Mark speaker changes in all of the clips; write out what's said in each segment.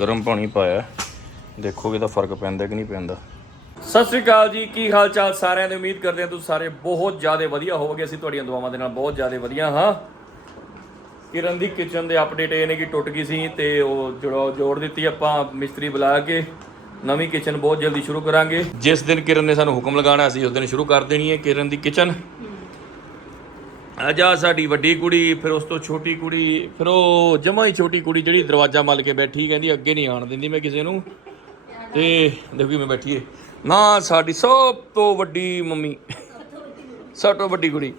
Speaker 1: ਗਰਮ ਪਾਣੀ ਪਾਇਆ। ਦੇਖੋਗੇ ਤਾਂ ਫ਼ਰਕ ਪੈਂਦਾ ਕਿ ਨਹੀਂ ਪੈਂਦਾ। ਸਤਿ ਸ੍ਰੀ ਅਕਾਲ ਜੀ, ਕੀ ਹਾਲ ਚਾਲ ਸਾਰਿਆਂ ਦੇ? ਉਮੀਦ ਕਰਦੇ ਹਾਂ ਤੁਸੀਂ ਸਾਰੇ ਬਹੁਤ ਜ਼ਿਆਦਾ ਵਧੀਆ ਹੋਵੋਗੇ। ਅਸੀਂ ਤੁਹਾਡੀਆਂ ਦੁਆਵਾਂ ਦੇ ਨਾਲ ਬਹੁਤ ਜ਼ਿਆਦਾ ਵਧੀਆ ਹਾਂ। ਕਿਰਨ ਦੀ ਕਿਚਨ ਦੇ ਅਪਡੇਟ ਇਹ ਨੇ ਕਿ ਟੁੱਟ ਗਈ ਸੀ ਤੇ ਉਹ ਜੋੜ ਜੋੜ ਦਿੱਤੀ ਆਪਾਂ ਮਿਸਤਰੀ ਬੁਲਾ ਕੇ। ਨਵੀਂ ਕਿਚਨ ਬਹੁਤ ਜਲਦੀ ਸ਼ੁਰੂ ਕਰਾਂਗੇ। ਜਿਸ ਦਿਨ ਕਿਰਨ ਨੇ ਸਾਨੂੰ ਹੁਕਮ ਲਗਾਉਣਾ ਸੀ, ਉਸ ਦਿਨ ਸ਼ੁਰੂ ਕਰ ਦੇਣੀ ਹੈ ਕਿਰਨ ਦੀ ਕਿਚਨ ਅਜਾ ਸਾਡੀ ਵੱਡੀ ਕੁੜੀ, ਫਿਰ ਉਸ ਤੋਂ ਛੋਟੀ ਕੁੜੀ, ਫਿਰ ਉਹ ਜਮਾ ਹੀ ਛੋਟੀ ਕੁੜੀ ਜਿਹੜੀ ਦਰਵਾਜ਼ਾ ਮੱਲ ਕੇ ਬੈਠੀ, ਕਹਿੰਦੀ ਅੱਗੇ ਨਹੀਂ ਆਣ ਦਿੰਦੀ ਮੈਂ ਕਿਸੇ ਨੂੰ। ਤੇ ਦੇਖੋ ਕਿਵੇਂ ਬੈਠੀ ਹੈ ਨਾ ਸਾਡੀ ਸਭ ਤੋਂ ਵੱਡੀ ਮੰਮੀ, ਸਭ ਤੋਂ ਵੱਡੀ ਕੁੜੀ।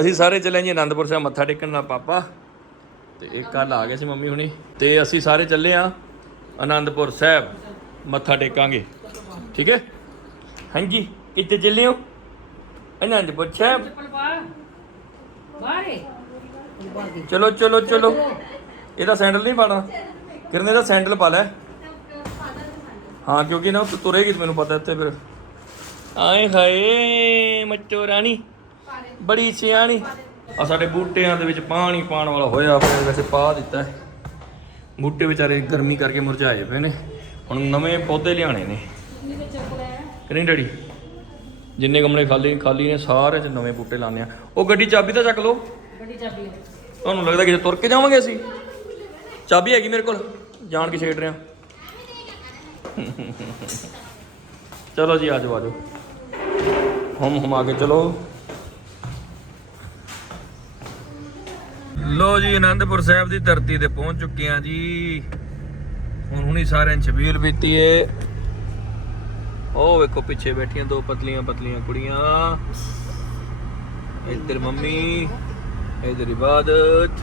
Speaker 1: ਅਸੀਂ ਸਾਰੇ ਚੱਲੇ ਜੀ ਆਨੰਦਪੁਰ ਸਾਹਿਬ, ਮੱਥਾ ਟੇਕਣ ਨਾਲ ਪਾਪਾ। ਤੇ ਇੱਕ ਕੱਲ ਆ ਗਏ ਸੀ ਮੰਮੀ ਹੁਣੀ। ਤੇ ਅਸੀਂ ਸਾਰੇ ਚੱਲੇ ਆ ਆਨੰਦਪੁਰ ਸਾਹਿਬ, ਮੱਥਾ ਟੇਕਾਂਗੇ। ਠੀਕ ਹੈ ਹਾਂਜੀ, ਕਿੱਥੇ ਚੱਲੇ ਹੋ ਆਨੰਦਪੁਰ ਸਾਹਿਬ।
Speaker 2: ਬਾਰੇ
Speaker 1: ਚਲੋ ਚਲੋ ਚਲੋ। ਇਹਦਾ ਸੈਂਡਲ ਨਹੀਂ ਪਾਣਾ। ਕਿਰਨੇ ਦਾ ਸੈਂਡਲ ਪਾ ਲੈ। ਹਾਂ ਕਿਉਂਕਿ ਨਾ ਉਹ ਤੁਰੇਗੀ ਤੇ ਮੈਨੂੰ ਪਤਾ ਇੱਥੇ ਫਿਰ। ਆਏ ਹਾਏ ਮੱਚੋ ਰਾਣੀ। ਬੜੀ ਸਿਆਣੀ। ਆ ਸਾਡੇ ਬੂਟਿਆਂ ਦੇ ਵਿੱਚ ਪਾਣੀ ਪਾਣ ਵਾਲਾ ਹੋਇਆ ਪਿਆ ਵੈਸੇ ਪਾ ਦਿੱਤਾ ਹੈ। ਬੂਟੇ ਵਿਚਾਰੇ ਗਰਮੀ ਕਰਕੇ ਮੁਰਝਾਏ ਪਏ ਨੇ। ਹੁਣ ਨਵੇਂ ਪੌਦੇ ਲਿਆਣੇ ਨੇ। ਕਿ ਨਹੀਂ ਡੈਡੀ? ਜਿੰਨੇ ਗਮਲੇ ਖਾਲੀ ਖਾਲੀ ਨੇ ਸਾਰੇ ਚ ਨਵੇਂ ਬੂਟੇ ਲਾਣੇ ਆ। ਉਹ ਗੱਡੀ ਚਾਬੀ ਤਾਂ ਚੱਕ ਲਓ।
Speaker 2: ਬੜੀ ਚਾਬੀ
Speaker 1: ਤੁਹਾਨੂੰ ਲੱਗਦਾ ਕਿ ਤੁਰ ਕੇ ਜਾਵਾਂਗੇ ਅਸੀਂ? ਚਾਬੀ ਹੈਗੀ ਮੇਰੇ ਕੋਲ। ਜਾਣ ਕੇ ਛੇੜ ਰਿਆਂ ਚਲੋ ਜੀ ਆਜੋ ਆਜੋ ਹਮ ਹਮ ਆਗੇ ਚਲੋ। ਲੋ ਜੀ ਆਨੰਦਪੁਰ ਸਾਹਿਬ ਦੀ ਧਰਤੀ ਤੇ ਪਹੁੰਚ ਚੁੱਕੇ ਆ ਜੀ। ਹੁਣ ਹੁਣੀ ਸਾਰਿਆਂ ਨੇ ਛਬੀਲ ਪੀਤੀ ਏ। ਉਹ ਵੇਖੋ ਪਿੱਛੇ ਬੈਠੀਆਂ ਦੋ ਪਤਲੀਆਂ ਪਤਲੀਆਂ ਕੁੜੀਆਂ ਇੱਧਰ ਮੰਮੀ इधर इबादत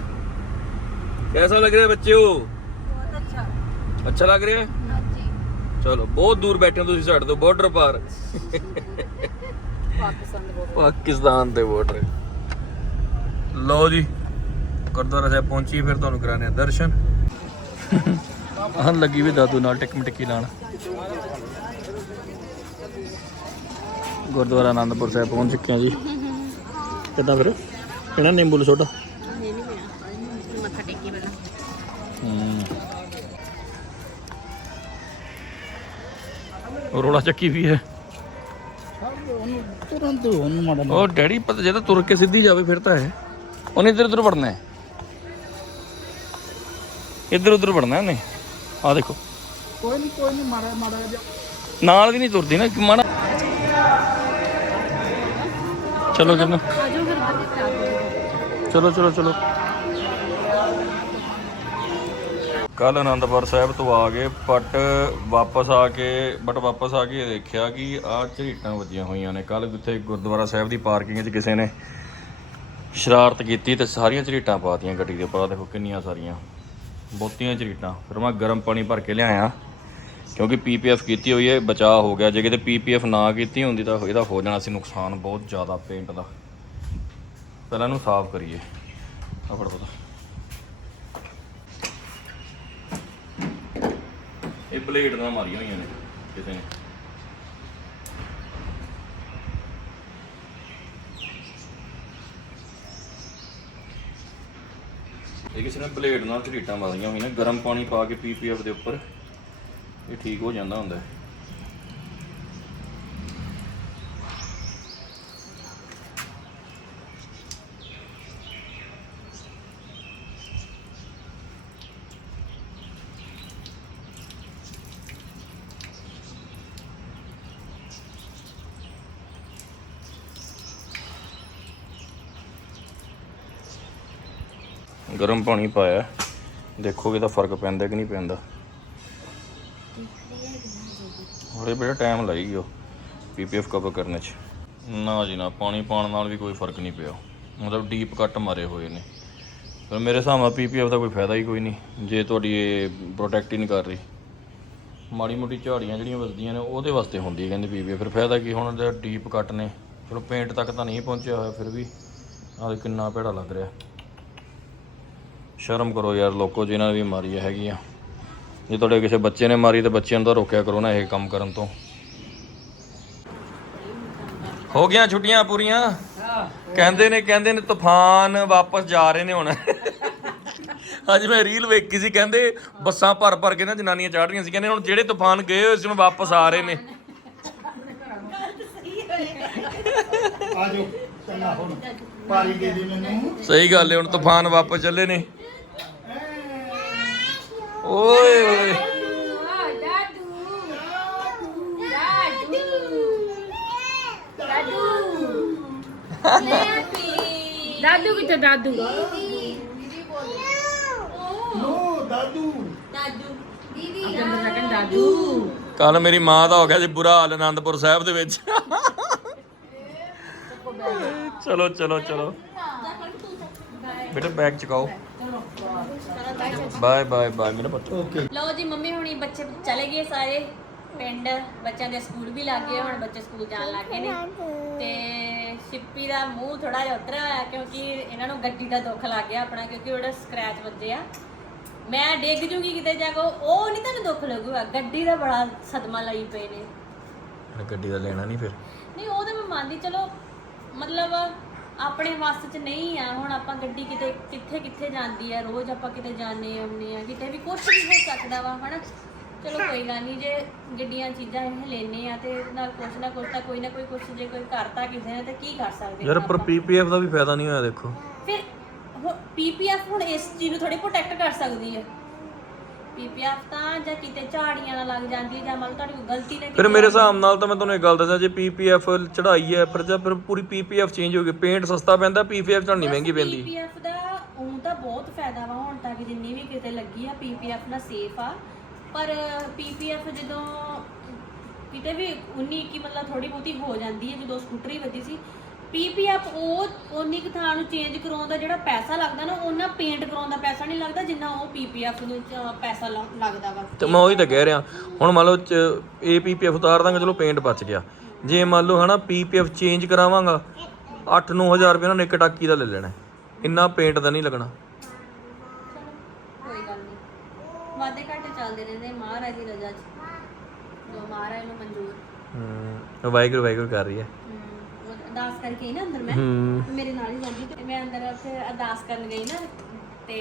Speaker 1: कैसा लग रहा है बच्चे हो
Speaker 2: ਬਹੁਤ ਅੱਛਾ
Speaker 1: अच्छा लग रहा है
Speaker 2: ਹਾਂਜੀ
Speaker 1: ਚਲੋ ਬਹੁਤ ਦੂਰ ਬੈਠੇ ਹੋ ਤੁਸੀਂ ਸਾਡੇ ਤੋਂ ਬਾਰਡਰ ਪਾਰ
Speaker 2: ਪਾਕਿਸਤਾਨ ਦੇ ਬਹੁਤ
Speaker 1: ਪਾਕਿਸਤਾਨ ਦੇ ਬਾਰਡਰ ਲਓ ਜੀ ਗੁਰਦੁਆਰਾ ਸਾਹਿਬ ਪਹੁੰਚੀ ਫਿਰ ਤੁਹਾਨੂੰ ਕਰਾਣੇ ਆ ਦਰਸ਼ਨ ਆਹ ਲੱਗੀ ਵੀ ਦਾਦੂ ਨਾਲ ਟਿਕ ਮਟਕੀ ਲਾਣ ਗੁਰਦੁਆਰਾ ਆਨੰਦਪੁਰ ਸਾਹਿਬ ਪਹੁੰਚ ਚੁੱਕੇ ਆ ਜੀ। ਕਿੱਦਾਂ ਫਿਰ ਕਿਹੜਾ ਨਿੰਬੂ ਸੋਡਾ
Speaker 2: ਨਹੀਂ ਨਹੀਂ ਮੈਂ ਮੱਥਾ ਟੇਕੀ ਪਹਿਲਾਂ।
Speaker 1: ਹੂੰ। ਰੋਲਾ ਚੱਕੀ ਵੀ ਹੈ।
Speaker 3: ਤੁਰੰਤ ਉਹਨੂੰ ਮਾੜਾ
Speaker 1: ਉਹ ਡੈਡੀ ਪਤਾ ਜੇ ਤਾਂ ਤੁਰ ਕੇ ਸਿੱਧੀ ਜਾਵੇ ਫਿਰ ਤਾਂ ਹੈ। ਉਹਨੇ ਇੱਧਰ ਉੱਧਰ ਵੜਨਾ ਹੈ। ਇੱਧਰ ਉੱਧਰ ਵੜਨਾ ਉਹਨੇ। ਆ ਦੇਖੋ।
Speaker 3: ਕੋਈ ਨਹੀਂ ਕੋਈ ਨਹੀਂ ਮਾੜਾ ਮਾੜਾ ਜਿਹਾ।
Speaker 1: ਨਾਲ ਵੀ ਨਹੀਂ ਤੁਰਦੀ ਨਾ, ਮਾੜਾ। ਚਲੋ ਚਲੋ। ਚਲੋ ਚਲੋ ਚਲੋ। ਕੱਲ ਅਨੰਦਪੁਰ ਸਾਹਿਬ ਤੋਂ ਆ ਗਏ ਬਟ ਵਾਪਸ ਆ ਕੇ ਬਟ ਵਾਪਸ ਆ ਕੇ ਦੇਖਿਆ ਕਿ ਆ ਝਰੀਟਾਂ ਵੱਜੀਆਂ ਹੋਈਆਂ ਨੇ। ਕੱਲ ਜਿੱਥੇ ਗੁਰਦੁਆਰਾ ਸਾਹਿਬ ਦੀ ਪਾਰਕਿੰਗ 'ਚ ਕਿਸੇ ਨੇ ਸ਼ਰਾਰਤ ਕੀਤੀ ਤੇ ਸਾਰੀਆਂ ਝਰੀਟਾਂ ਪਾਤੀਆਂ ਗੱਡੀ ਦੇ ਉੱਪਰ। ਦੇਖੋ ਕਿੰਨੀਆਂ ਸਾਰੀਆਂ। ਬਹੁਤੀਆਂ ਝਰੀਟਾਂ। ਫਿਰ ਮੈਂ ਗਰਮ ਪਾਣੀ ਭਰ ਕੇ ਲਿਆਇਆ। ਕਿਉਂਕਿ ਪੀਪੀਐਫ ਕੀਤੀ ਹੋਈ ਹੈ, ਬਚਾਅ ਹੋ ਗਿਆ। ਜੇ ਕਿਤੇ ਪੀਪੀਐਫ ਨਾ ਕੀਤੀ ਹੁੰਦੀ ਤਾਂ ਇਹਦਾ ਹੋ ਜਾਣਾ ਸੀ ਨੁਕਸਾਨ ਬਹੁਤ ਜ਼ਿਆਦਾ ਪੇਂਟ ਦਾ। ਪਹਿਲਾਂ ਇਹਨੂੰ ਸਾਫ਼ ਕਰੀਏ। ਆ ਫੜੋ ਤਾਂ। ਇਹ ਬਲੇਡ ਨਾਲ ਮਾਰੀਆਂ ਹੋਈਆਂ ਨੇ, ਕਿਸੇ ਨੇ। ਇਹ ਕਿਸੇ ਨੇ ਬਲੇਡ ਨਾਲ ਝਰੀਟਾਂ ਮਾਰੀਆਂ ਹੋਈਆਂ ਨੇ। ਗਰਮ ਪਾਣੀ ਪਾ ਕੇ ਪੀਪੀਐਫ ਦੇ ਉੱਪਰ। ਇਹ ਠੀਕ ਹੋ ਜਾਂਦਾ ਹੁੰਦਾ। ਹੈ ਗਰਮ ਪਾਣੀ ਪਾਇਆ। ਦੇਖੋ ਤਾਂ ਫ਼ਰਕ ਪੈਂਦਾ ਕਿ ਨਹੀਂ ਪੈਂਦਾ। ਹਲੇ ਬੜਾ ਟਾਈਮ ਲਾਈ ਉਹ ਪੀਪੀਐਫ ਕਵਰ ਕਰਨ ਚ। ਨਾ ਜੀ ਨਾ, ਪਾਣੀ ਪਾਣ ਨਾਲ ਵੀ ਕੋਈ ਫ਼ਰਕ ਨਹੀਂ ਪਿਆ। ਮਤਲਬ ਡੀਪ ਕੱਟ ਮਾਰੇ ਹੋਏ ਨੇ। ਪਰ ਮੇਰੇ ਹਿਸਾਬ ਨਾਲ ਪੀਪੀਐਫ ਦਾ ਕੋਈ ਫਾਇਦਾ ਹੀ ਕੋਈ ਨਹੀਂ, ਜੇ ਤੁਹਾਡੀ ਇਹ ਪ੍ਰੋਟੈਕਟ ਹੀ ਨਹੀਂ ਕਰ ਰਹੀ। ਮਾੜੀ ਮੋਟੀ ਝਾੜੀਆਂ ਜਿਹੜੀਆਂ ਵੱਜਦੀਆਂ ਨੇ, ਉਹਦੇ ਵਾਸਤੇ ਹੁੰਦੀ ਹੈ ਕਹਿੰਦੇ ਪੀਪੀਐਫ ਫਿਰ ਫਾਇਦਾ ਕੀ, ਹੁਣ ਜੇ ਡੀਪ ਕੱਟ ਨੇ। ਚਲੋ ਪੇਂਟ ਤੱਕ ਤਾਂ ਨਹੀਂ ਪਹੁੰਚਿਆ ਹੋਇਆ ਫਿਰ ਵੀ। ਆਹ ਕਿੰਨਾ ਭੈੜਾ ਲੱਗ ਰਿਹਾ। ਸ਼ਰਮ ਕਰੋ ਯਾਰ, ਲੋਕੋ, ਜਿਨ੍ਹਾਂ ਨੇ ਵੀ ਮਾਰੀ ਹੈਗੀਆਂ। ਜੇ ਤੁਹਾਡੇ ਕਿਸੇ ਬੱਚੇ ਨੇ ਮਾਰੀ ਤਾਂ ਬੱਚਿਆਂ ਨੂੰ ਤਾਂ ਰੋਕਿਆ ਕਰੋ ਨਾ ਇਹ ਕੰਮ ਕਰਨ ਤੋਂ। ਹੋ ਗਈਆਂ ਛੁੱਟੀਆਂ ਪੂਰੀਆਂ? ਕਹਿੰਦੇ ਨੇ ਕਹਿੰਦੇ ਨੇ ਤੂਫਾਨ ਵਾਪਸ ਜਾ ਰਹੇ ਨੇ ਹੁਣ।
Speaker 4: ਅੱਜ ਮੈਂ ਰੀਲ ਵੇਖੀ ਸੀ ਕਹਿੰਦੇ ਬੱਸਾਂ ਭਰ ਭਰ ਕੇ ਨਾ ਜਨਾਨੀਆਂ ਚੜ ਰਹੀਆਂ ਸੀ। ਕਹਿੰਦੇ ਹੁਣ ਜਿਹੜੇ ਤੂਫਾਨ ਗਏ ਹੋਏ ਸੀ ਹੁਣ ਵਾਪਸ ਆ ਰਹੇ ਨੇ।
Speaker 3: ਆ ਜਾਓ ਚੰਗਾ ਹੁਣ। ਪਾਰੀ ਦੇ ਦੇ ਮੈਨੂੰ
Speaker 4: ਸਹੀ ਗੱਲ ਹੈ ਹੁਣ ਤੂਫਾਨ ਵਾਪਸ ਚੱਲੇ ਨੇ। ਓਏ ਓਏ।
Speaker 2: ਦਾਦੂ ਕਿੱਥੇ ਦਾਦੂ?
Speaker 3: ਨੋ ਦਾਦੂ
Speaker 2: ਅੰਦਰ ਸਕਨ ਦਾਦੂ
Speaker 4: ਕੱਲ ਮੇਰੀ ਮਾਂ ਦਾ ਹੋ ਗਿਆ ਜੀ ਬੁਰਾ ਹਾਲ ਆਨੰਦਪੁਰ ਸਾਹਿਬ ਦੇ ਵਿੱਚ। ਚਲੋ ਚਲੋ ਚਲੋ। ਬੇਟਾ ਬੈਗ ਚਕਾਓ। ਬਾਏ ਬਾਏ ਬਾਏ ਮੇਰਾ ਪੁੱਤ।
Speaker 3: ਓਕੇ
Speaker 5: ਲਓ ਜੀ ਮੰਮੀ ਹੁਣੀ ਬੱਚੇ ਚਲੇ ਗਏ ਸਾਰੇ। ਪਿੰਡ ਬੱਚਿਆਂ ਦੇ ਸਕੂਲ ਵੀ ਲੱਗ ਗਏ ਹੁਣ ਬੱਚੇ ਸਕੂਲ ਜਾਣ ਲੱਗ ਗਏ ਨੇ। ਤੇ ਸ਼ਿੱਪੀ ਦਾ ਮੂੰਹ ਥੋੜਾ ਜਿਹਾ ਉਤਰਿਆ ਹੋਇਆ ਕਿਉਂਕਿ ਇਹਨਾਂ ਨੂੰ ਗੱਡੀ ਦਾ ਦੁੱਖ ਲੱਗ ਗਿਆ ਆਪਣਾ ਕਿਉਂਕਿ ਉਹਦਾ ਸਕ੍ਰੈਚ ਵੱਜੇ ਆ। ਮੈਂ ਡਿੱਗ ਜੂਗੀ ਕਿਤੇ ਜਾ ਕੇ ਉਹ ਨਹੀਂ ਤੁਹਾਨੂੰ ਦੁੱਖ ਲੱਗੂਗਾ। ਗੱਡੀ ਦਾ ਬੜਾ ਸਦਮਾ ਲਈ ਪਏ ਨੇ।
Speaker 4: ਗੱਡੀ ਦਾ ਲੈਣਾ ਨਹੀਂ ਫਿਰ।
Speaker 5: ਨਹੀਂ ਉਹ ਤਾਂ ਮੈਂ ਮੰਨਦੀ ਚਲੋ ਮਤਲਬ ਆਪਣੇ ਵੱਸ 'ਚ ਨਹੀਂ ਆ ਹੁਣ ਆਪਾਂ ਗੱਡੀ ਕਿਤੇ ਕਿੱਥੇ ਕਿੱਥੇ ਜਾਂਦੀ ਆ ਰੋਜ਼ ਆਪਾਂ ਕਿਤੇ ਜਾਂਦੇ ਆਉਂਦੇ ਆ ਕਿਤੇ ਵੀ ਕੁਝ ਵੀ ਹੋ ਸਕਦਾ ਵਾ ਹਨਾ? ਚਲੋ ਕੋਈ ਗੱਲ ਨਹੀਂ ਜੇ ਗੱਡੀਆਂ ਚੀਜ਼ਾਂ ਇਹ ਲੈਨੇ ਆ ਤੇ ਨਾਲ ਕੁਛ ਨਾ ਕੁਛ ਤਾਂ ਕੋਈ ਨਾ ਕੋਈ ਕੁਛ ਜੇ ਕੋਈ ਕਰਤਾ ਕਿਸੇ ਨੇ ਤਾਂ ਕੀ ਕਰ ਸਕਦੇ
Speaker 4: ਯਾਰ ਪਰ? ਪੀਪੀਐਫ ਦਾ ਵੀ ਫਾਇਦਾ ਨਹੀਂ ਹੋਇਆ ਦੇਖੋ।
Speaker 5: ਫਿਰ ਪੀਪੀਐਫ ਹੁਣ ਇਸ ਚੀਜ਼ ਨੂੰ ਥੋੜੀ ਪ੍ਰੋਟੈਕਟ ਕਰ ਸਕਦੀ ਹੈ ਪੀਪੀਐਫ ਤਾਂ ਜਾਂ ਕਿਤੇ ਝਾੜੀਆਂ ਨਾਲ ਲੱਗ ਜਾਂਦੀ ਹੈ ਜਾਂ ਮੰਨ ਲਓ ਤੁਹਾਡੀ ਕੋਈ ਗਲਤੀ ਨਾਲ
Speaker 4: ਫਿਰ ਮੇਰੇ ਹਿਸਾਬ ਨਾਲ ਤਾਂ ਮੈਂ ਤੁਹਾਨੂੰ ਇੱਕ ਗੱਲ ਦੱਸਾਂ ਜੇ ਪੀਪੀਐਫ ਚੜਾਈ ਹੈ ਫਿਰ ਜਾਂ ਫਿਰ ਪੂਰੀ ਪੀਪੀਐਫ ਚੇਂਜ ਹੋ ਗਈ ਪੇਂਟ ਸਸਤਾ ਪੈਂਦਾ ਪੀਪੀਐਫ ਚੜਨੀ ਮਹਿੰਗੀ ਪੈਂਦੀ।
Speaker 5: ਪੀਪੀਐਫ ਦਾ ਉਹ ਤਾਂ ਬਹੁਤ ਫਾਇਦਾ ਵਾ ਹੁਣ ਤੱਕ ਜਿੰਨੀ ਵੀ ਕਿਤੇ ਲੱਗੀ ਆ ਪੀਪੀਐਫ ਨਾਲ ਸੇਫ ਆ। ਪਰ ਪੀਪੀਐਫ ਜਦੋਂ ਕਿਤੇ ਵੀ 19 ਕੀ ਮਤਲਬ ਥੋੜੀ ਬਹੁਤੀ ਹੋ ਜਾਂਦੀ ਹੈ ਜਦੋਂ ਸਕੂਟਰੀ ਵੱਜੀ ਸੀ ਪੀਪੀਐਫ ਉਹ ਉਨੀ ਕੁ ਥਾਂ ਨੂੰ ਚੇਂਜ ਕਰਾਉਣ ਦਾ ਜਿਹੜਾ ਪੈਸਾ ਲੱਗਦਾ ਨਾ ਉਹਨਾਂ ਪੇਂਟ ਕਰਾਉਣ ਦਾ ਪੈਸਾ ਨਹੀਂ ਲੱਗਦਾ ਜਿੰਨਾ ਉਹ ਪੀਪੀਐਫ ਨੂੰ ਚ- ਪੈਸਾ ਲ- ਲੱਗਦਾ ਵਾ।
Speaker 4: ਤੇ ਮੈਂ ਉਹੀ ਤਾਂ ਕਹਿ ਰਿਹਾ ਹੁਣ ਮੰਨ ਲਓ ਚ- ਇਹ ਪੀਪੀਐਫ ਉਤਾਰ ਦਾਂਗੇ ਚਲੋ ਪੇਂਟ ਬਚ ਗਿਆ। ਜੇ ਮੰਨ ਲਓ ਹਨਾ ਪੀਪੀਐਫ ਚੇਂਜ ਕਰਾਵਾਂਗਾ 8-9000 ਰੁਪਏ ਉਹਨਾਂ ਨੇ ਇੱਕ ਟਾਕੀ ਦਾ ਲੈ ਲੈਣਾ ਹੈ। ਇੰਨਾ ਪੇਂਟ ਦਾ ਨਹੀਂ ਲੱਗਣਾ।
Speaker 5: ਕੋਈ ਗੱਲ ਨਹੀਂ। ਵਾਦੇ ਘਾਟੇ ਚੱਲਦੇ ਰਹਿੰਦੇ ਮਹਾਰਾਜ ਦੀ ਰਜ਼ਾ 'ਚ। ਜੋ ਮਹਾਰਾਜ ਨੂੰ ਮਨਜ਼ੂਰ।
Speaker 4: ਹੂੰ ਵਾਹਿਗੁਰੂ ਵਾਹਿਗੁਰੂ ਕਰ ਰਹੀ ਹੈ।
Speaker 5: ਅਰਦਾਸ ਕਰਕੇ ਨਾ ਅੰਦਰ ਮੈਂ
Speaker 4: ਹੂੰ।
Speaker 5: ਮੇਰੇ ਨਾਲ ਹੀ ਜਾਂਦੀ ਤੇ ਮੈਂ ਅੰਦਰ ਉੱਥੇ ਅਰਦਾਸ ਕਰਨ ਗਈ ਨਾ ਤੇ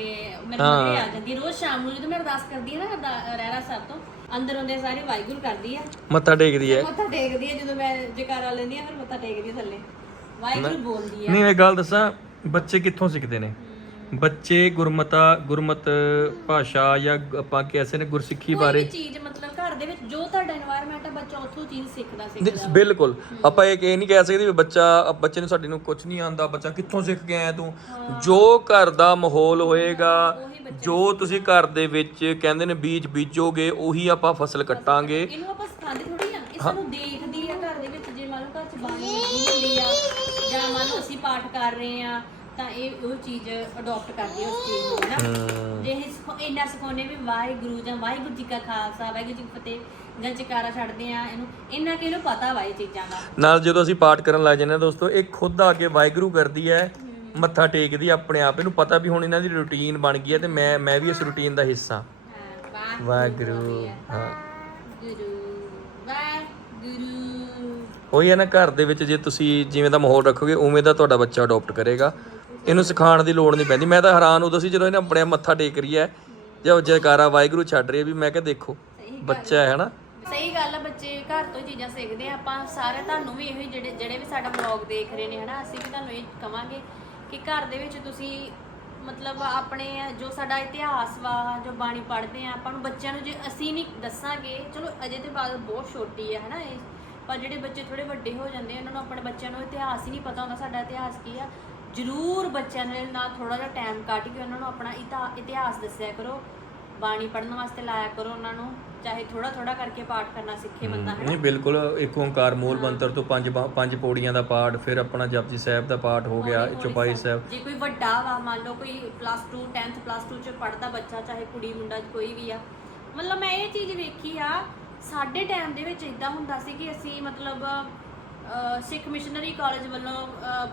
Speaker 5: ਮੇਰੇ ਮਗਰੇ ਆ ਜਾਂਦੀ। ਰੋਜ਼ ਸ਼ਾਮ ਨੂੰ ਜਦੋਂ ਮੈਂ ਅਰਦਾਸ ਕਰਦੀ ਹਾਂ ਨਾ ਰਹਿਰਾ ਸਾਹਿਬ ਤੋਂ ਅੰਦਰ ਹੁੰਦੇ ਸਾਰੇ ਵਾਹਿਗੁਰੂ ਕਰਦੀ ਆ।
Speaker 4: ਮੱਥਾ ਟੇਕਦੀ ਹੈ
Speaker 5: ਮੱਥਾ ਟੇਕਦੀ ਆ ਜਦੋਂ ਮੈਂ ਜਕਾਰਾ ਲੈਂਦੀ ਆ ਫਿਰ ਮੱਥਾ ਟੇਕਦੀ ਆ ਥੱਲੇ। ਵਾਹਿਗੁਰੂ ਬੋਲਦੀ ਆ।
Speaker 4: ਨਹੀਂ ਇਹ ਗੱਲ ਦੱਸਾਂ ਬੱਚੇ ਕਿੱਥੋਂ ਸਿੱਖਦੇ ਨੇ? ਬੱਚੇ ਗੁਰਮਤਾ ਗੁਰਮਤ ਭਾਸ਼ਾ ਜਾਂ ਆਪਾਂ ਕਹਿ ਨੇ ਗੁਰਸਿੱਖੀ ਬਾਰੇ।
Speaker 5: ਚੀਜ਼ ਮਤਲਬ ਜੋ ਤੁਹਾਡਾ
Speaker 4: ਬਿਲਕੁਲ। ਆਪਾਂ ਇਹ ਇਹ ਨਹੀਂ ਕਹਿ ਸਕਦੇ ਵੀ ਬੱਚਾ ਬੱਚੇ ਨੂੰ ਸਾਡੇ ਨੂੰ ਕੁਝ ਨਹੀਂ ਆਂਦਾ ਬੱਚਾ ਕਿੱਥੋਂ ਸਿੱਖ ਕੇ ਆਇਆ ਤੂੰ? ਜੋ ਘਰ ਦਾ ਮਾਹੌਲ ਹੋਏਗਾ ਜੋ ਤੁਸੀਂ ਘਰ ਦੇ ਵਿੱਚ ਕਹਿੰਦੇ ਨੇ ਬੀਜ ਬੀਜੋਗੇ ਉਹੀ ਆਪਾਂ ਫਸਲ ਕੱਟਾਂਗੇ।
Speaker 5: ਇਹਨੂੰ ਆਪਾਂ ਸਿਖਾਉਂਦੇ ਥੋੜੀ ਆ ਇਹ ਸਾਨੂੰ ਦੇਖਦੀ ਆ ਘਰ ਦੇ ਵਿੱਚ ਜੇ ਮੰਨ ਲਓ ਘਰ 'ਚ ਬਾਣੀ ਹੁੰਦੀ ਆ ਜਾਂ ਮੰਨ ਲਓ ਅਸੀਂ ਪਾਠ ਕਰ ਰਹੇ ਆ ਤਾਂ ਇਹ ਉਹ ਚੀਜ਼ ਅਡਾਪਟ ਕਰਦੀ ਆ ਉਸ ਚੀਜ਼ ਨੂੰ ਨਾ। ਜੇ ਇਹ ਸਿਖਾ- ਇੰਨਾ ਸਿਖਾਉਣੇ ਵੀ ਵਾਹਿਗੁਰੂ ਜਾਂ ਵਾਹਿਗੁਰੂ ਜੀ ਕਾ ਖਾਲਸਾ ਵਾਹਿਗੁਰੂ ਜੀ ਕੀ ਫਤਿਹ ਜਾਂ ਚਿਕਾਰਾ ਛੱਡਦੇ ਆ ਇਹਨੂੰ ਇੰਨਾ ਕਿ ਇਹਨੂੰ ਪਤਾ ਵਾ ਇਹ ਚੀਜ਼ਾਂ ਦਾ।
Speaker 4: ਨਾਲ ਜਦੋਂ ਅਸੀਂ ਪਾਠ ਕਰਨ ਲੱਗ ਜਾਂਦੇ ਹਾਂ ਦੋਸਤੋ ਇਹ ਖੁਦ ਆ ਕੇ ਵਾਹਿਗੁਰੂ ਕਰਦੀ ਹੈ ਮੱਥਾ ਟੇਕਦੀ ਹੈ ਆਪਣੇ ਆਪ। ਇਹਨੂੰ ਪਤਾ ਵੀ ਹੁਣ ਇਹਨਾਂ ਦੀ ਰੁਟੀਨ ਬਣ ਗਈ ਹੈ ਤੇ ਮੈਂ ਮੈਂ ਵੀ ਇਸ ਰੁਟੀਨ ਦਾ ਹਿੱਸਾ।
Speaker 5: ਹਾਂ, ਵਾਹ
Speaker 4: ਵਾਹਿਗੁਰੂ ਹਾਂ।
Speaker 5: ਗੁਰੂ ਵਾਹਿਗੁਰੂ
Speaker 4: ਉਹੀ ਹੈ ਨਾ ਘਰ ਦੇ ਵਿੱਚ ਜੇ ਤੁਸੀਂ ਜਿਵੇਂ ਦਾ ਮਾਹੌਲ ਰੱਖੋਗੇ ਉਵੇਂ ਦਾ ਤੁਹਾਡਾ ਬੱਚਾ ਅਡਾਪਟ ਕਰੇਗਾ। ਇਹਨੂੰ ਸਿਖਾਉਣ ਦੀ ਲੋੜ ਨਹੀਂ ਪੈਂਦੀ। ਮੈਂ ਤਾਂ ਹੈਰਾਨ ਉਦੋਂ ਸੀ ਜਦੋਂ ਇਹਨੇ ਆਪਣੇ ਆਪ ਮੱਥਾ ਟੇਕ ਰਹੀ ਹੈ। ਜਾਂ ਜੈਕਾਰਾ ਵਾਹਿਗੁਰੂ ਛੱਡ ਰਹੀ ਹੈ ਵੀ ਮੈਂ ਕਿਹਾ ਦੇਖੋ ਬੱਚਾ ਹੈ ਨਾ
Speaker 5: ਸਹੀ ਗੱਲ ਆ ਬੱਚੇ ਘਰ ਤੋਂ ਹੀ ਚੀਜ਼ਾਂ ਸਿੱਖਦੇ ਆ। ਆਪਾਂ ਸਾਰੇ ਤੁਹਾਨੂੰ ਵੀ ਇਹੋ ਹੀ ਜਿਹੜੇ ਜਿਹੜੇ ਵੀ ਸਾਡਾ ਵਲੌਗ ਦੇਖ ਰਹੇ ਨੇ ਹਨਾ ਅਸੀਂ ਵੀ ਤੁਹਾਨੂੰ ਇਹ ਕਵਾਂਗੇ ਕਿ ਘਰ ਦੇ ਵਿੱਚ ਤੁਸੀਂ ਮਤਲਬ ਆਪਣੇ ਜੋ ਸਾਡਾ ਇਤਿਹਾਸ ਵਾ ਜੋ ਬਾਣੀ ਪੜ੍ਹਦੇ ਆ ਆਪਾਂ ਨੂੰ ਬੱਚਿਆਂ ਨੂੰ ਜੇ ਅਸੀਂ ਨਹੀਂ ਦੱਸਾਂਗੇ ਚਲੋ ਅਜੇ ਤੇ ਬਾਅਦ ਬਹੁਤ ਛੋਟੀ ਆ ਹਨਾ ਇਹ। ਪਰ ਜਿਹੜੇ ਬੱਚੇ ਥੋੜੇ ਵੱਡੇ ਹੋ ਜਾਂਦੇ ਉਹਨਾਂ ਨੂੰ ਆਪਣੇ ਬੱਚਿਆਂ ਨੂੰ ਇਤਿਹਾਸ ਹੀ ਨਹੀਂ ਪਤਾ ਹੁੰਦਾ ਸਾਡਾ ਇਤਿਹਾਸ ਕੀ ਆ। ਜ਼ਰੂਰ ਬੱਚਿਆਂ ਦੇ ਨਾਲ ਥੋੜਾ ਜਿਹਾ ਟਾਈਮ ਕੱਢ ਕੇ ਉਹਨਾਂ ਨੂੰ ਆਪਣਾ ਇਤਾ- ਇਤਿਹਾਸ ਦੱਸਿਆ ਕਰੋ। ਬਾਣੀ ਪੜ੍ਹਨ ਵਾਸਤੇ ਲਾਇਆ ਕਰੋ ਉਹਨਾਂ ਨੂੰ ਚਾਹੇ ਥੋੜਾ ਥੋੜਾ ਕਰਕੇ ਪਾਠ ਕਰਨਾ ਸਿੱਖੇ ਬੰਦਾ ਹੈ
Speaker 4: ਨਹੀਂ ਬਿਲਕੁਲ ਇੱਕ ਓੰਕਾਰ ਮੂਲ ਮੰਤਰ ਤੋਂ ਪੰਜ ਪੰਜ ਪੌੜੀਆਂ ਦਾ ਪਾਠ ਫਿਰ ਆਪਣਾ ਜਪਜੀ ਸਾਹਿਬ ਦਾ ਪਾਠ ਹੋ ਗਿਆ ਚੁਪਾਈ ਸਾਹਿਬ।
Speaker 5: ਜੇ ਕੋਈ ਵੱਡਾ ਵਾ ਮੰਨ ਲਓ ਕੋਈ ਪਲੱਸ 2 10th ਪਲੱਸ 2 ਚ ਪੜਦਾ ਬੱਚਾ ਚਾਹੇ ਕੁੜੀ ਮੁੰਡਾ ਕੋਈ ਵੀ ਆ ਮਤਲਬ ਮੈਂ ਇਹ ਚੀਜ਼ ਵੇਖੀ ਆ ਸਾਡੇ ਟਾਈਮ ਦੇ ਵਿੱਚ ਇਦਾਂ ਹੁੰਦਾ ਸੀ ਕਿ ਅਸੀਂ ਮਤਲਬ ਸਿੱਖ ਮਿਸ਼ਨਰੀ ਕਾਲਜ ਵੱਲੋਂ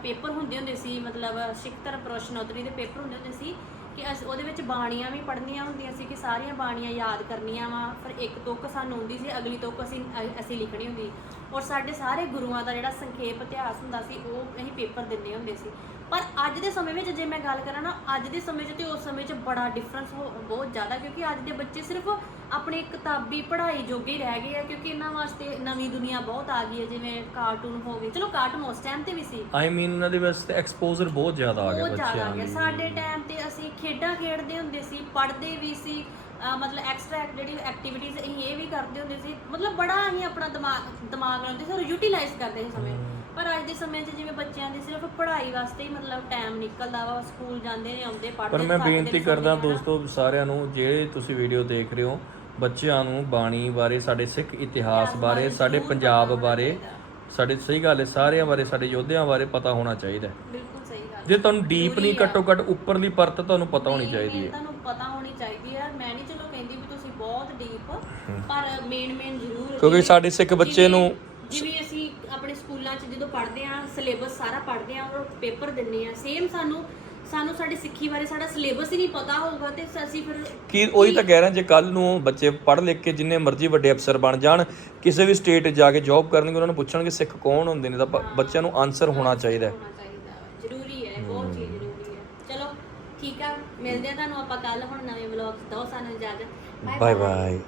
Speaker 5: ਪੇਪਰ ਹੁੰਦੇ ਹੁੰਦੇ ਸੀ, ਮਤਲਬ ਸਿੱਖ ਧਰਮ ਪ੍ਰੋਸ਼ਨੋਤਰੀ ਦੇ ਪੇਪਰ ਹੁੰਦੇ ਹੁੰਦੇ ਸੀ ਕਿ ਅਸ, ਉਹਦੇ ਵਿੱਚ ਬਾਣੀਆਂ ਵੀ ਪੜ੍ਹਨੀਆਂ ਹੁੰਦੀਆਂ ਸੀ ਕਿ ਸਾਰੀਆਂ ਬਾਣੀਆਂ ਯਾਦ ਕਰਨੀਆਂ ਵਾ, ਫਿਰ ਇੱਕ ਤੁੱਕ ਸਾਨੂੰ ਹੁੰਦੀ ਸੀ, ਅਗਲੀ ਤੁੱਕ ਅਸੀਂ, ਅ- ਅਸੀਂ ਲਿਖਣੀ ਹੁੰਦੀ। ਔਰ ਸਾਡੇ ਸਾਰੇ ਗੁਰੂਆਂ ਦਾ ਜਿਹੜਾ ਸੰਖੇਪ ਇਤਿਹਾਸ ਹੁੰਦਾ ਸੀ ਉਹ ਅਸੀਂ ਪੇਪਰ ਦਿੰਦੇ ਹੁੰਦੇ ਸੀ। ਪਰ ਅੱਜ ਦੇ ਸਮੇਂ ਵਿੱਚ ਜੇ ਮੈਂ ਗੱਲ ਕਰਾਂ ਨਾ ਅੱਜ ਦੇ ਸਮੇਂ 'ਚ ਤੇ ਉਸ ਸਮੇਂ 'ਚ ਬੜਾ ਡਿਫਰੈਂਸ ਬਹੁਤ ਜ਼ਿਆਦਾ ਕਿਉਂਕਿ ਅੱਜ ਦੇ ਬੱਚੇ ਸਿਰਫ ਆਪਣੀ ਕਿਤਾਬੀ ਪੜ੍ਹਾਈ ਜੋਗੇ ਰਹਿ ਗਏ ਆ ਕਿਉਂਕਿ ਇਹਨਾਂ ਵਾਸਤੇ ਨਵੀਂ ਦੁਨੀਆ ਬਹੁਤ ਆ ਗਈ ਹੈ ਜਿਵੇਂ ਕਾਰਟੂਨ ਹੋ ਗਏ। ਚਲੋ ਕਾਰਟੂਨ ਉਸ ਟਾਈਮ ਤੇ ਵੀ ਸੀ।
Speaker 4: ਆਈ ਮੀਨ ਉਹਨਾਂ ਦੇ ਵਾਸਤੇ ਐਕਸਪੋਜ਼ਰ ਬਹੁਤ ਜ਼ਿਆਦਾ ਆ ਗਿਆ
Speaker 5: ਬਹੁਤ ਜ਼ਿਆਦਾ
Speaker 4: ਬੱਚਿਆਂ
Speaker 5: ਆ ਗਿਆ।
Speaker 4: ਲਈ
Speaker 5: ਸਾਡੇ ਟਾਈਮ ਤੇ ਅਸੀਂ ਖੇਡਾਂ ਖੇਡਦੇ ਹੁੰਦੇ ਸੀ ਪੜ੍ਹਦੇ ਵੀ ਸੀ ਮਤਲਬ ਐਕਸਟਰਾ ਜਿਹੜੀ ਐਕਟੀਵਿਟੀਜ਼ ਅਸੀਂ ਇਹ ਵੀ ਕਰਦੇ ਹੁੰਦੇ ਸੀ ਮਤਲਬ ਬੜਾ ਅਸੀਂ ਆਪਣਾ ਦਿਮਾਗ ਦਿਮਾਗ ਲਾਉਂਦੇ ਸੀ ਔਰ ਯੂਟਿਲਾਈਜ਼ ਕਰਦੇ ਸੀ ਸਮੇਂ। ਪਰ ਅੱਜ ਦੇ ਸਮੇਂ 'ਚ ਜਿਵੇਂ ਬੱਚਿਆਂ ਦੀ ਸਿਰਫ ਪੜ੍ਹਾਈ ਵਾਸਤੇ ਹੀ ਮਤਲਬ ਟਾਈਮ ਨਿਕਲਦਾ ਵਾ ਸਕੂਲ ਜਾਂਦੇ ਨੇ ਆਉਂਦੇ ਪੜ੍ਹਦੇ
Speaker 4: ਪਰ ਮੈਂ ਬੇਨਤੀ ਕਰਦਾ ਦੋਸਤੋ ਸਾਰਿਆਂ ਨੂੰ ਜਿਹੜੇ ਤੁਸੀਂ ਵੀਡੀਓ ਦੇਖ ਰਹੇ ਹੋ ਬੱਚਿਆਂ ਨੂੰ ਬਾਣੀ ਬਾਰੇ ਸਾਡੇ ਸਿੱਖ ਇਤਿਹਾਸ ਬਾਰੇ ਸਾਡੇ ਪੰਜਾਬ ਬਾਰੇ ਸਾਡੇ ਸਹੀ ਗੱਲ ਹੈ ਸਾਰਿਆਂ ਬਾਰੇ ਸਾਡੇ ਯੋਧਿਆਂ ਬਾਰੇ ਪਤਾ ਹੋਣਾ ਚਾਹੀਦਾ ਹੈ।
Speaker 5: ਬਿਲਕੁਲ ਸਹੀ ਗੱਲ
Speaker 4: ਜੇ ਤੁਹਾਨੂੰ ਡੀਪ ਨਹੀਂ ਘੱਟੋ ਘੱਟ ਉੱਪਰਲੀ ਪਰਤ ਤੁਹਾਨੂੰ ਪਤਾ ਹੋਣੀ ਚਾਹੀਦੀ ਹੈ।
Speaker 5: ਤੁਹਾਨੂੰ ਪਤਾ ਹੋਣੀ ਚਾਹੀਦੀ ਹੈ ਮੈਂ ਨਹੀਂ ਚਲੋ ਕਹਿੰਦੀ ਵੀ ਤੁਸੀਂ ਬਹੁਤ ਡੀਪ ਪਰ ਮੇਨ ਮੇਨ ਜ਼ਰੂਰ
Speaker 4: ਕਿਉਂਕਿ ਸਾਡੇ ਸਿੱਖ ਬੱਚੇ ਨੂੰ
Speaker 5: ਜਿਵੇਂ ਅਸੀਂ ਆਪਣੇ ਸਕੂਲਾਂ 'ਚ ਜਦੋਂ ਪੜ੍ਹਦੇ ਆ ਸਿਲੇਬਸ ਸਾਰਾ ਪੜ੍ਹਦੇ ਆ ਔਰ ਪੇਪਰ ਦਿੰਨੇ ਆ ਸੇਮ ਸਾਨੂੰ ਸਾਨੂੰ ਸਾਡੀ ਸਿੱਖੀ ਬਾਰੇ ਸਾਡਾ ਸਿਲੇਬਸ ਹੀ ਨਹੀਂ ਪਤਾ ਹੋਊਗਾ ਤੇ ਅਸੀਂ ਫਿਰ
Speaker 4: ਕੀ ਉਹੀ ਤਾਂ ਕਹਿ ਰਿਹਾ ਜੇ ਕੱਲ ਨੂੰ ਬੱਚੇ ਪੜ੍ਹ ਲਿਖ ਕੇ ਜਿੰਨੇ ਮਰਜ਼ੀ ਵੱਡੇ ਅਫਸਰ ਬਣ ਜਾਣ ਕਿਸੇ ਵੀ ਸਟੇਟ ਜਾ ਕੇ ਜੌਬ ਕਰਨਗੇ ਉਹਨਾਂ ਨੂੰ ਪੁੱਛਣਗੇ ਸਿੱਖ ਕੌਣ ਹੁੰਦੇ ਨੇ ਤਾਂ ਬ- ਬੱਚਿਆਂ ਨੂੰ ਆਨਸਰ ਹੋਣਾ ਚਾਹੀਦਾ ਹੈ।
Speaker 5: ਹੋਣਾ ਚਾਹੀਦਾ ਵਾ। ਜ਼ਰੂਰੀ ਹੈ ਬਹੁਤ ਚੀਜ਼ ਜ਼ਰੂਰੀ ਹੈ। ਚਲੋ ਠੀਕ ਆ ਮਿਲਦੇ ਆ ਤੁਹਾਨੂੰ ਆਪਾਂ ਕੱਲ ਹੁਣ ਨਵੇਂ ਵਲੌਗਸ ਦੋ ਸਾਨੂੰ ਇਜਾਜ਼ਤ।
Speaker 4: Bye bye